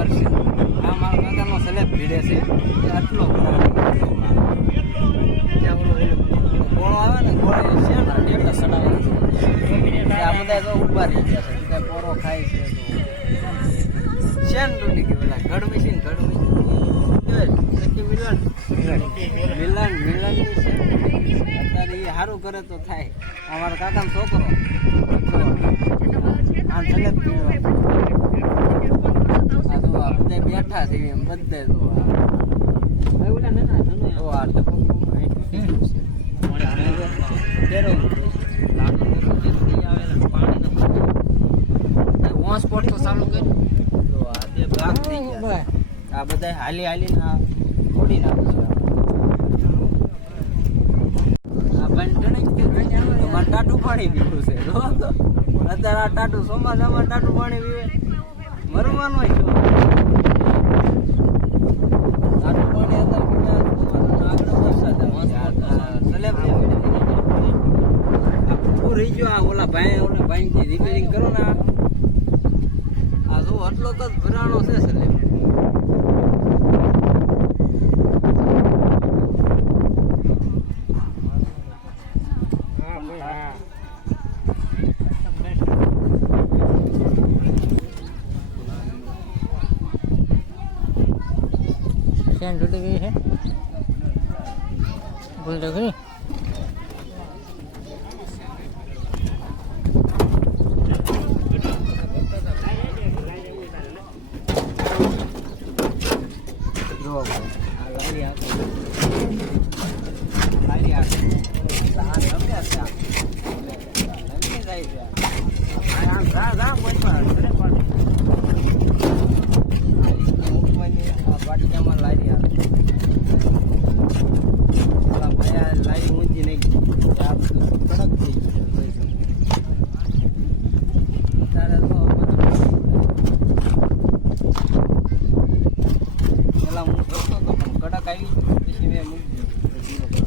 વર્ષે. આ મારા કાકાનો સલેબ ભીડે છે. આટલો ગોળો આવે ને ગોળો છે ને ટેટા સડાવે છે. આ બધા તો ઊભા રહી ગયા છે. બધા પોરો ખાય છે તો. શેન ડુંડી કે પેલા ગઢ મિશીન ગઢ મિશીન મિલન મિલન અત્યારે એ સારું કરે તો થાય. અમારા કાકાનો છોકરો. આમ સલેબ પીવાનો આ જો બેઠા છે એમ બધે તો આ. બધા. હાલી હાલીને આ ફોડી નાખે ટાટું પાણી પીવું છે. અત્યારે આ ટાટું ચોમાસામાં ટાટું પાણી પીવે. મરવાનો છે ટાટું પાણી અત્યારે પીવે, ચોમાસામાં આગળ વરસાદ આવે છે. આ- આ સલેબ છે. આ ફૂફૂ રહી ગયો આ ઓલા ભાઈ ઓલા ભાઈ રિપેરિંગ કરો ને આ આ જો આટલો તો જ ભરાણો છે સલેબ ટ્રેન તૂટી ગઈ છે? ભૂલ તો ગઈ જો ભાઈ, આ લારી આખો. લારી આખો. આ રમ્યા છે આ. રમી જાય છે આમ જા, જા, મોજમાં. ઘરે પાડે. આ રીતના ઊંઘવાની આ પાટિયામાં લારી આખો. ઓલા ભાઈ આ લારી ઊંચી નાખી. આ બધું કડક થઈ ગયું છે. અત્યારે તો પેલા હું જોતો હતો પણ કડક આવી પછી મેં મૂકી દીધો.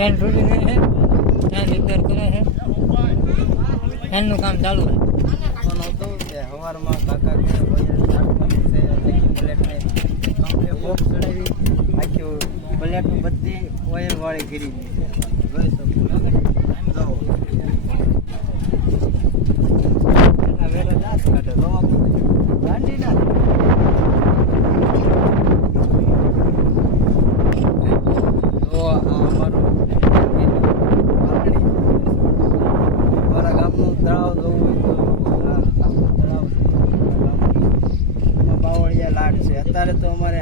હેન્ડ તૂટી ગઈ છે હેન્ડ રિપેર કરે છે હેન્ડનું કામ ચાલુ છે ફોન હતો કે સવારમાં કાકા કે છે પ્લેટને બોક્સ ચડાવી, આખી પ્લેટ બધી ઓઇલ વાળી ગીરી છે જોઈ શકો જો એટલા વેલો જાત કાઢે રોવા ગાંડી ના જો આ અમારું વાવણી અમારા ગામનું તળાવ જોવું હોય તો આ આખું તળાવ છે એમાં બાવળિયા લાટ છે અત્યારે તો અમારે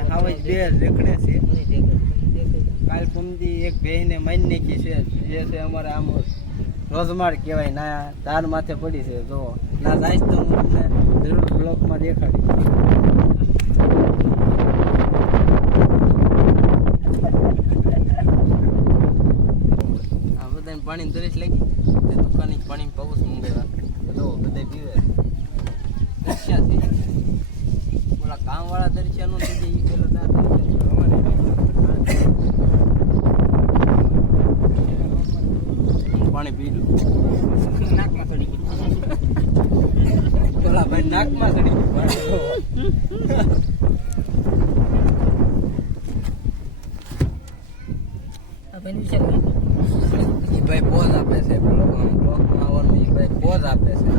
જ રેકડે છે. કાલ પૂમદી એક બેહીને મારી નાખી છે. જે છે અમારે આમ રોજમાળ કહેવાય. ના તાર માથે પડી છે. જો, ના જાય તો હું તમને જરૂર બ્લોકમાં દેખાડી આ બધાને પાણી દરેશ લાગી. તે દુકાને જ પાણી પાઉસ મંગાવ્યા. જો બધે પીવે. તરસ્યા છે. ઓલા કામવાળા તરસ્યા નો થઈ જાય ઈ પેલો ના હું પાણી પી લઉં નાકમાં ચડી ગઈ ઓલા ભાઈ નાકમાં ચડી ગયું. ભાઈ પોઝ આપે છે. પેલો બ્લોકમાં આવવાનું ભાઈ પોઝ આપે છે.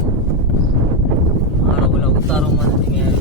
મારો પેલા ઉતારો માંથી મેં ભાવા